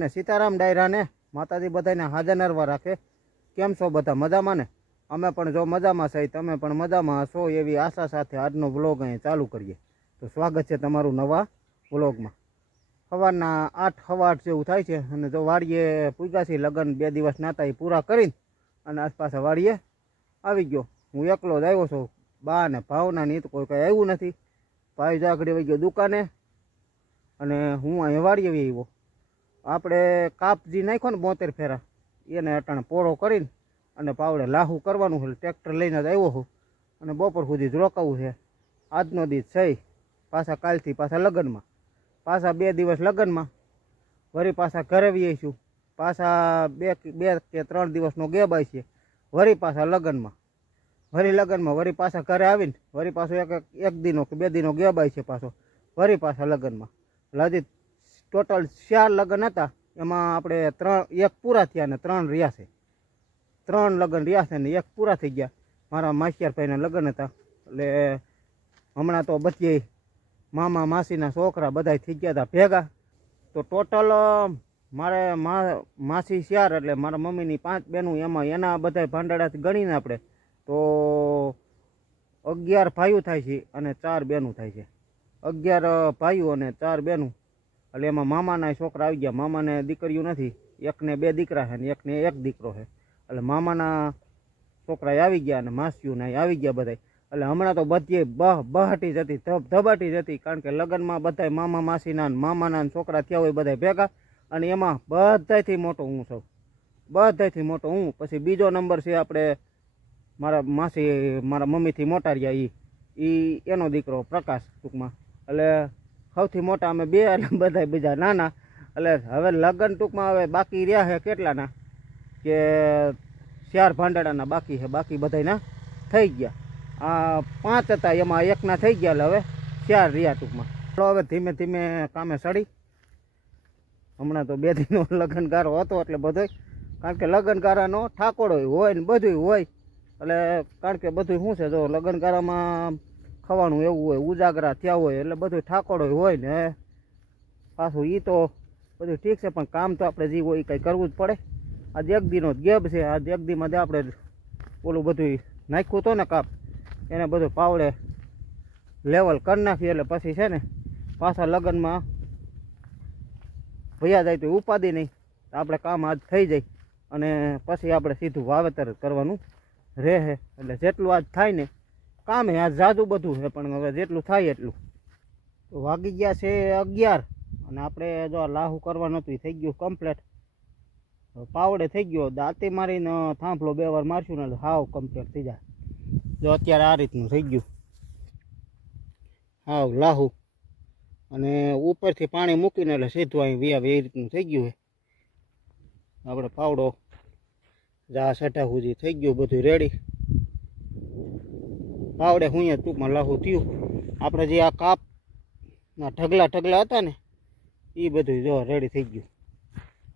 ને સીતારામ ડાયરા ને માતાજી બધાને હાજર નરવા રાખે। કેમ છો બધા મજામાં ને? અમે પણ જો મજામાં છે, તમે પણ મજામાં હશો એવી આશા સાથે આજનો વ્લોગ અહીં ચાલુ કરીએ। તો સ્વાગત છે તમારું નવા વ્લોગમાં। સવારના 8 જેવું થાય છે અને જો વાડીએ પૂગ્યા છે, લગ્ન 2 દિવસ નાતા એ પૂરા કરીને અને આસપાસ વાડીએ આવી ગયો। હું એકલો જ આવ્યો છું, બા ને ભાવના ની તો કોઈ કઈ આવ્યું નથી। ભાઈ જાગડી વહી ગયો દુકાને અને હું અહીં વાડીએ આવ્યો। આપણે કાપજી નાખ્યો ને 72 ફેરા એને અટાણે પોળો કરીને અને પાવડે લાહુ કરવાનું છે। ટ્રેક્ટર લઈને જ આવ્યો છું અને બપોર સુધી જ રોકાવું છે। આજનો દિવસ છે, પાછા કાલથી પાછા લગ્નમાં, પાછા 2 દિવસ લગ્નમાં, વળી પાછા ઘરે આવીશું, પાછા બે કે 3 દિવસનો ગેપ આવશે, વળી પાછા લગ્નમાં, વળી પાછા ઘરે આવીને વળી પાછો એક દિનો કે 2 દિનો ગેપ આવશે, પાછો વળી પાછા લગ્નમાં। હજી ટોટલ 4 લગ્ન હતા, એમાં આપણે 1 પૂરા થયા ને 3 રહ્યા છે। 3 લગ્ન રહ્યા છે ને 1 પૂરા થઈ ગયા। મારા માસિયાર ભાઈના લગ્ન હતા, એટલે હમણાં તો બધી મામા માસીના છોકરા બધા થઈ ગયા હતા ભેગા। તો ટોટલ મારે માસી 4 એટલે મારા મમ્મીની 5 બહેનું, એમાં એના બધા ભાંડાડાથી ગણીને આપણે તો 11 ભાઈઓ થાય છે અને 4 બહેનું થાય છે। 11 ભાઈઓ અને 4 બહેનું, એટલે એમાં મામાના છોકરા આવી ગયા। મામાને દીકરીઓ નથી, એકને 2 દીકરા છે ને એકને 1 દીકરો છે, એટલે મામાના છોકરા આવી ગયા અને માસીઓના આવી ગયા બધા। એટલે હમણાં તો બધી બહાટી જતી, ધબાટી જતી, કારણ કે લગ્નમાં બધા મામા માસીના મામાના છોકરા થયા હોય બધા ભેગા, અને એમાં બધાથી મોટો હું છું, બધાથી મોટો હું। પછી બીજો નંબર છે આપણે મારા માસી, મારા મમ્મીથી મોટા રહ્યા, એનો દીકરો પ્રકાશ ટૂંકમાં, એટલે સૌથી મોટા અમે 2 એટલે બધા બીજા નાના। એટલે હવે લગ્ન ટૂંકમાં હવે બાકી રહ્યા છે કેટલાના કે 4 ભાંડાડાના બાકી છે, બાકી બધાના થઈ ગયા। આ 5 હતા, એમાં 1ના થઈ ગયા, એટલે હવે 4 રહ્યા ટૂંકમાં। હવે ધીમે ધીમે કામે સડી। હમણાં તો 2 દિનનો લગ્નગારો હતો એટલે બધો, કારણ કે લગ્નગારાનો ઠાકોડો હોય ને બધું હોય, એટલે કારણ કે બધું શું છે, જો લગ્નગારામાં ખાવાનું એવું હોય, ઉજાગરા થયા હોય એટલે બધું ઠાકોડો હોય ને પાછું એ તો બધું ઠીક છે, પણ કામ તો આપણે જે હોય એ કંઈ કરવું જ પડે। આજે 1 દિનો જ ગેપ છે, આજે 1 દીમાં આપણે ઓલું બધું નાખ્યું હતું ને કાપ, એને બધું પાવડે લેવલ કરી નાખ્યું, એટલે પછી છે ને પાછા લગ્નમાં ભૈયા જાય તો ઉપાધિ નહીં, આપણે કામ આજ થઈ જાય અને પછી આપણે સીધું વાવેતર કરવાનું રહે। એટલે જેટલું આજ થાય ને કામ હે, આજ જાજુ બધું છે, પણ હવે જેટલું થાય એટલું। તો વાગી ગયા છે 11 અને આપણે જો લાહુ કરવાનું હતું એ થઈ ગયું કમ્પ્લેટ, પાવડે થઈ ગયો, દાંતી મારીને થાંભલો 2 વાર મારશું ને હાવ કમ્પ્લેટ થઈ જાય। જો અત્યારે આ રીતનું થઈ ગયું હાવ લાહુ, અને ઉપરથી પાણી મૂકીને એટલે સીધું અહીં વ્યાવ એ રીતનું થઈ ગયું છે। આપણે પાવડો જા સટા સુધી થઈ ગયું, બધું રેડી। પાવડે હું ટૂંકમાં લાહુ થયું। આપણે જે આ કાપના ઢગલા હતા ને એ બધું જો રેડી થઈ ગયું।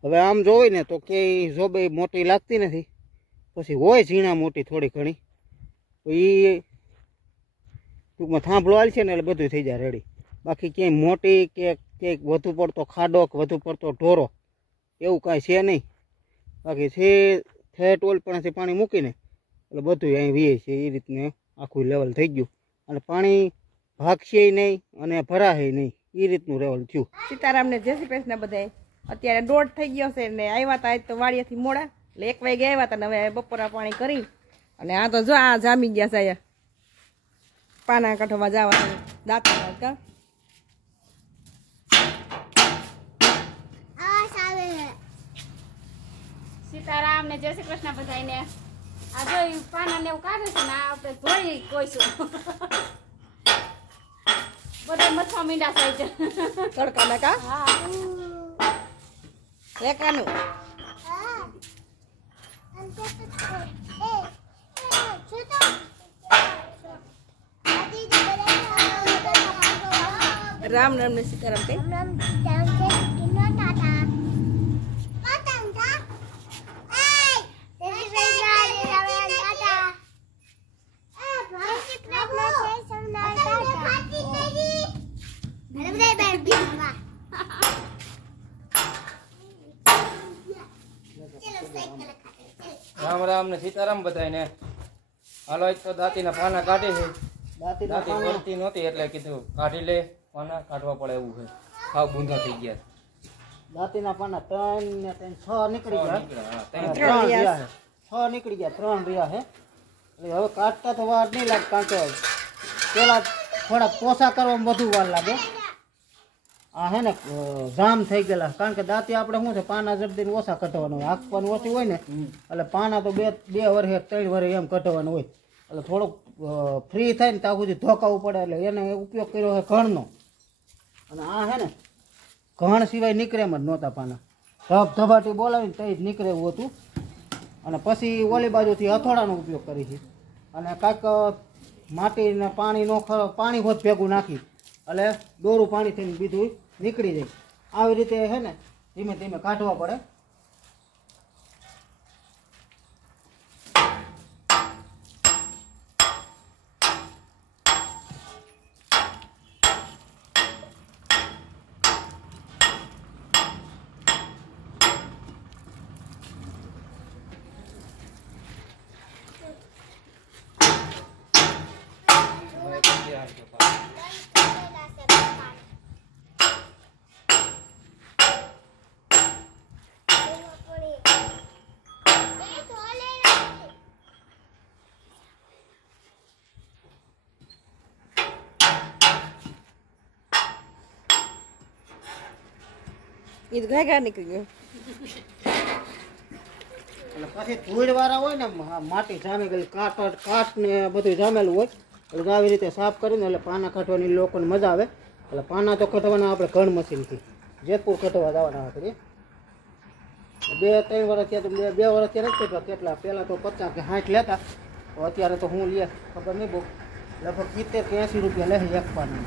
હવે આમ જોઈ ને તો કે જોબે મોટી લાગતી નથી, પછી હોય ઝીણા મોટી થોડી ઘણી, તો એ ટૂંકમાં થાંભલો હાલ છે ને એટલે બધું થઈ જાય રેડી। બાકી ક્યાંય મોટી કે ક્યાંક વધુ પડતો ખાડો કે વધુ પડતો ઢોરો એવું કાંઈ છે નહીં। બાકી છે ઠેઠ ઓલપણાથી પાણી મૂકીને એટલે બધું અહીં વીએ છે, એ રીતને આખું લેવલ થઈ ગયું, અને પાણી ભાગશે નહીં અને ભરાશે નહીં, એ રીતનું લેવલ થયું। સીતારામને જય શ્રી કૃષ્ણ બધાય। અત્યારે 1:30 થઈ ગયો છે ને આવ્યા હતા આજ તો વાડીએથી મોડા, એટલે 1 વાગે આવ્યા હતા ને હવે બપોરા પાણી કરી અને આ તો જો આ જામી ગયા છે, અહીંયા પાના કાંઠોમાં જવા દાંતા કા સીતારામ ને જય શ્રી કૃષ્ણ બધાને। આ જોઈ પાના ને એવું કાઢે છે ને આપણે ધોઈ કોઈશું બધા મથવા મીંડા થાય છે તડકા ના કા હા રેકાનું રામ રામ ને સીતારામ કઈ સીતારામ બધાને. હાલો આજ તો દાંતીના પાના કાઢે છે. દાંતીના દાંતી પાના પડતી નહોતી એટલે કીધું કાઢી લે, પાના કાઢવા પડે એવું છે. હાવ બૂંધા થઈ ગયા. દાંતીના પાના 3 ને 3 6 નીકળી ગયા. નીકળ્યા, હા, ત્રણ ત્રણ રહ્યા છે. 6 નીકળી ગયા, 3 રહ્યા છે. એટલે હવે કાઢતા તો વાર નહીં લાગે, કારણ કે પેલા થોડા પોસા કરવામાં વધુ વાર લાગે. આ હે ને જામ થઈ ગયેલા, કારણ કે દાંતી આપણે શું છે પાના જલ્દી ઓછા કઢવાનું હોય, આંકવાનું ઓછું હોય ને એટલે પાના તો બે વર્ષે 3 વર્ષે એમ કઢવાનું હોય. એટલે થોડુંક ફ્રી થાય ને ત્યાં સુધી ધોકાવવું પડે, એટલે એને ઉપયોગ કર્યો છે ઘણનો. અને આ હે ને ઘણ સિવાય નીકળે એમ જ નહોતા પાના, ધબાટી બોલાવીને તઈ જ નીકળે એવું હતું. અને પછી ઓલી બાજુથી હથોડાનો ઉપયોગ કરી છે, અને કાંઈક માટીને પાણીનો પાણી હોત ભેગું નાખી એટલે દોરું પાણી થઈને બીજું નીકળી જાય. આવી રીતે છે ને ધીમે ધીમે કાઢવા પડે. હવે પછી આ જો પાના. એ તો ઘાય ઘા નીકળી ગયો. એટલે પછી ધૂળવાળા હોય ને માટી જામી ગયેલી, કાટ ને બધું જામેલું હોય, એટલે આવી રીતે સાફ કરીને એટલે પાના કાઢવાની લોકોને મજા આવે. એટલે પાના તો કાઢવાના આપણે ઘણ મશીનથી જેતપુર કાઢવા જવાના આપણે. 2-3 વર્ષ થયા તો 2 વર્ષ થયા નથી કાઢવા. કેટલા પહેલાં તો 50 કે 60 લેતા, તો અત્યારે તો હું લે ખબર નહીં બહુ, લગભગ 70 કે 80 રૂપિયા લે એક પાના.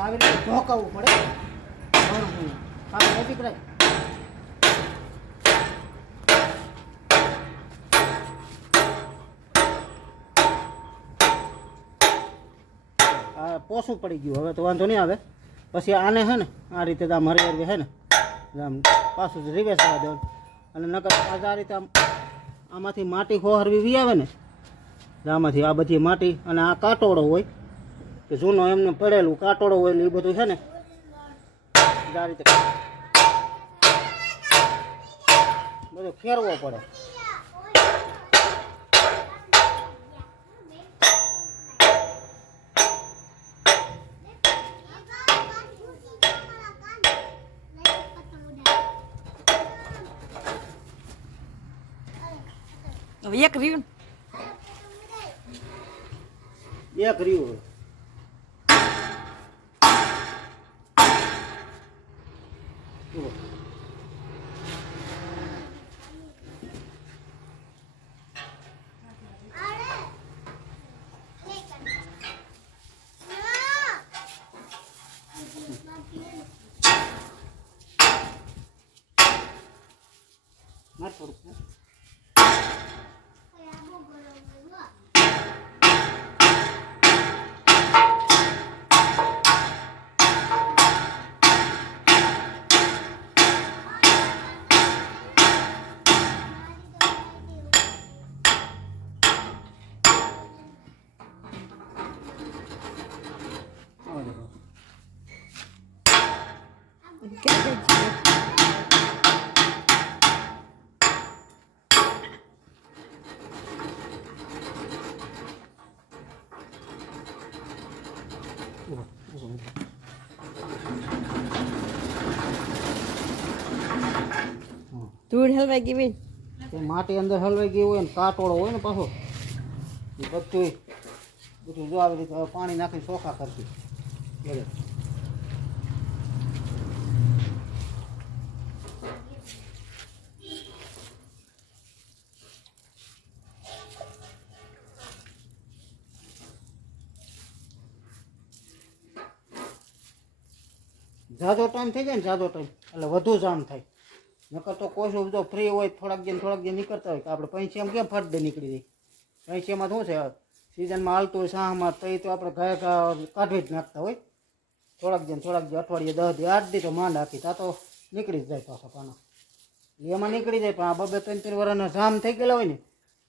આવી રીતે ધોકાવવું પડે. નથી કરાય. પોસું પડી ગયું, હવે તો વાંધો નહીં આવે. પછી આને છે ને આ રીતે આમ હરી છે ને આમ પાછું રિવેસ થવા દેવાનું. અને નકર આ રીતે આમાંથી માટી હોહરવી વી આવે ને, આમાંથી આ બધી માટી અને આ કાટોડો હોય કે જૂનો એમને પડેલું કાટોડો હોય એટલે એ બધું છે ને આ રીતે બધું ફેરવો પડે. હવે એક રહ્યું એક રહ્યું જુઓ. માર થોડુંક ધૂળ હલવાઈ ગઈ બેન. તે માટી અંદર હલવાઈ ગઈ હોય ને કાટોળો હોય ને પાછો એ બધું જો આવી રીતે હવે પાણી નાખીને ચોખા કરતી બરાબર. જાજો ટાઈમ થઈ જાય ને જાજો ટાઈમ એટલે વધુ જામ થાય. નકર તો કોઈ જો ફ્રી હોય થોડાક જે નીકળતા હોય કે આપણે પૈસામાં કેમ ફટ દે નીકળી જાય. પૈસામાં શું છે સિઝનમાં હાલતું હોય શાહમાં તો એ તો આપણે ઘરે કાઢવી જ નાખતા હોય. થોડાક જે અઠવાડિયે 10 દી 8 દી તો માંડ રાખી તા તો નીકળી જ જાય પાછા પાના. એમાં નીકળી જાય પણ આ 2-3 વર્ષના જામ થઈ ગયેલા હોય ને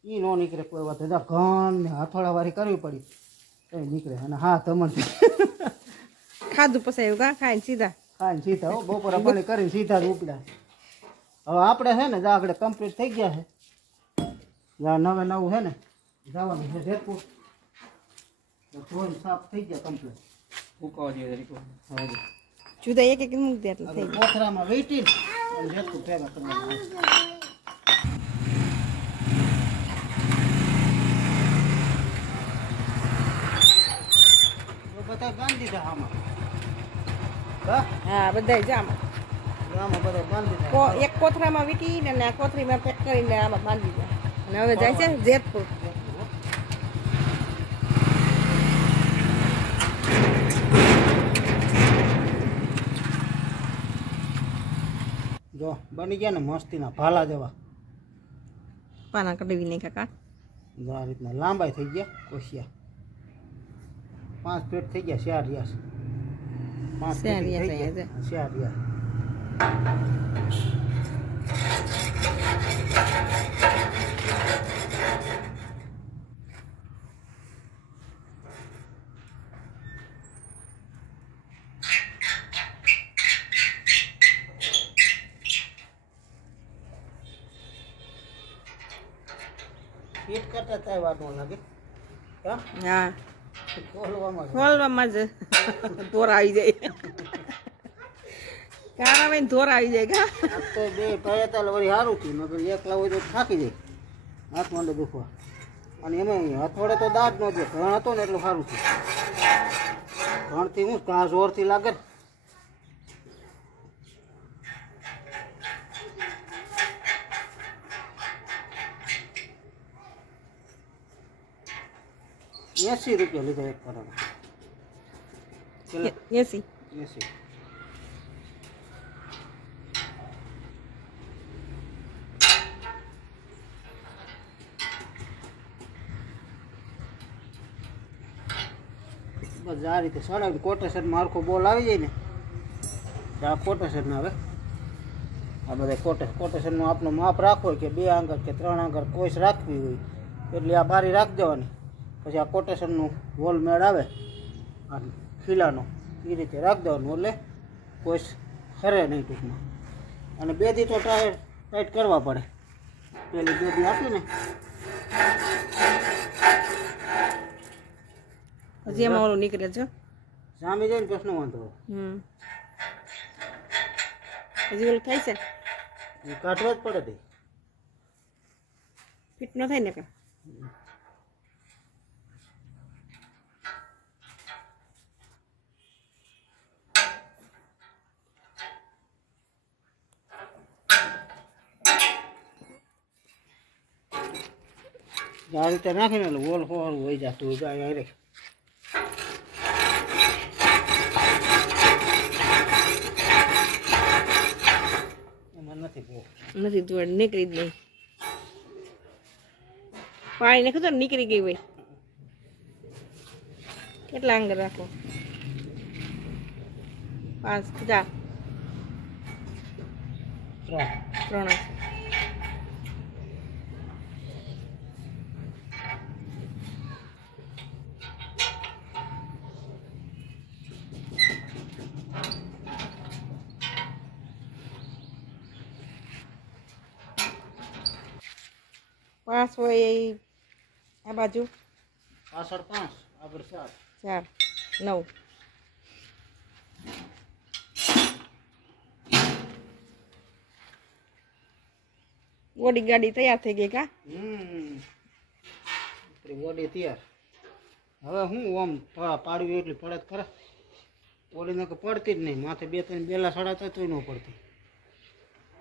એ ન નીકળે કોઈ વાત ઘણ ને હથોડા વાળી કરવી પડી તો નીકળે અને હા તમન ખાધું પસાયું કા ખાઈને સીધા ખાઈને સીધા હો બપોરા પાણી કરીને સીધા જ ઉપડ્યા હવે આપણે છે ને આગળ કમ્પ્લીટ થઈ ગયા છે જ્યાં નવું છે ને જવાનું છે જેતપુર ધોઈને સાફ થઈ ગયા કમ્પ્લીટ ફૂકાવા જોઈએ તરીકે જુદા એક મૂકી દે એટલે થઈ કોથરામાં વેચી જેતપુર ભેગા કરવાના બધા બાંધી દીધા આમાં હા બધા જામાં આમાં બધા બાંધી દીધા એક કોથરામાં વીટીને અને આ કોથરીમાં પેક કરીને આમાં બાંધી દે અને હવે જાય છે જેતપુર જો બની ગયા ને મસ્તીના ભાલા જેવા પાના કઢવી નહીં કાકા જો આ રીતના લાંબાઈ થઈ ગયા કોશિયા 5 ફીટ થઈ ગયા 4 રહ્યા 5 ફીટ થઈ ગયા 4 રહ્યા ફીટ કરતા થાય વાર ન લાગે હા ખોલવામાં ખોલવામાં જ ધોર આવી જાય કારા માં ધોર આવી જાય કા આ તો બે પયાતા વળી સારું થયું મગર એકલા હોય તો થાકી જાય હાથ માંડે દુખવા અને એમાં હથોડે તો દાંત નો દે ઘણ હતો ને એટલું સારું થયું ઘણથી હું ઘા જોરથી લાગે ને ₹80 લીધા એક પારાના 80 80 બસ આ રીતે સડાવી કોટેશન મારખો બોલ આવી જાય ને તો આ કોટેશન આવે આ બધા કોટેશનનું આપણું માપ રાખવું હોય કે 2 આંગળ કે 3 આંગળ કોઈસ રાખવી હોય એટલે આ બારી રાખી દેવાની પછી આ કોટેશનનું વોલ મેળ આવે આ ખીલાનો એ રીતે રાખી દેવાનું એટલે કોઈસ ખરે નહીં ટૂંકમાં અને 2 દી તો ટાઈટ કરવા પડે પેલી 2 દી આપીને હજી એમાં ઓલું નીકળે છે જામી જાય ને પ્રશ્ન વાંધો હજી ઓલું થાય છે એ કાઢવા જ પડે તે ફિટ ન થાય ને કા આ રીતે નાખીને એટલે વોલ હોવાનું હોય જતું હોય જાય રે એમાં નથી બહુ નથી ધોળ નીકળી જ નહીં પાણી નાખ્યું તો નીકળી ગઈ હોય કેટલા આંગળ રાખો 5 4 3 5 હોય આ બાજુ પાછળ 5 આગળ 4 4 9 ઓડી ગાડી તૈયાર થઈ ગઈ કા બોડી તૈયાર હવે હું આમ થોડા પાડવી એટલી પડત ખરા ઓડીને કે પડતી જ નહીં માથે 2-3 બેલા સડાતા તોય ન પડતી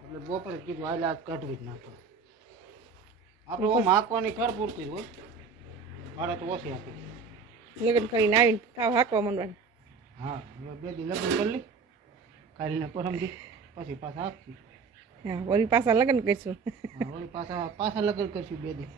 એટલે બપોરે કીધું હાલ આજ કાઢવી જ ના પડે આપણે આમ હાંકવાની ખર પૂરતી જ હોય ભાડે તો ઓછી આપી લગ્ન કરીને આવીને તાવ હાંકવા માંડવાનું હા હવે 2 દી લગ્ન કરી લી કાલને પરમ દી પછી પાછા હાંકશું હા વળી પાછા લગ્ન કરીશું વળી પાછા લગ્ન કરશું 2 દી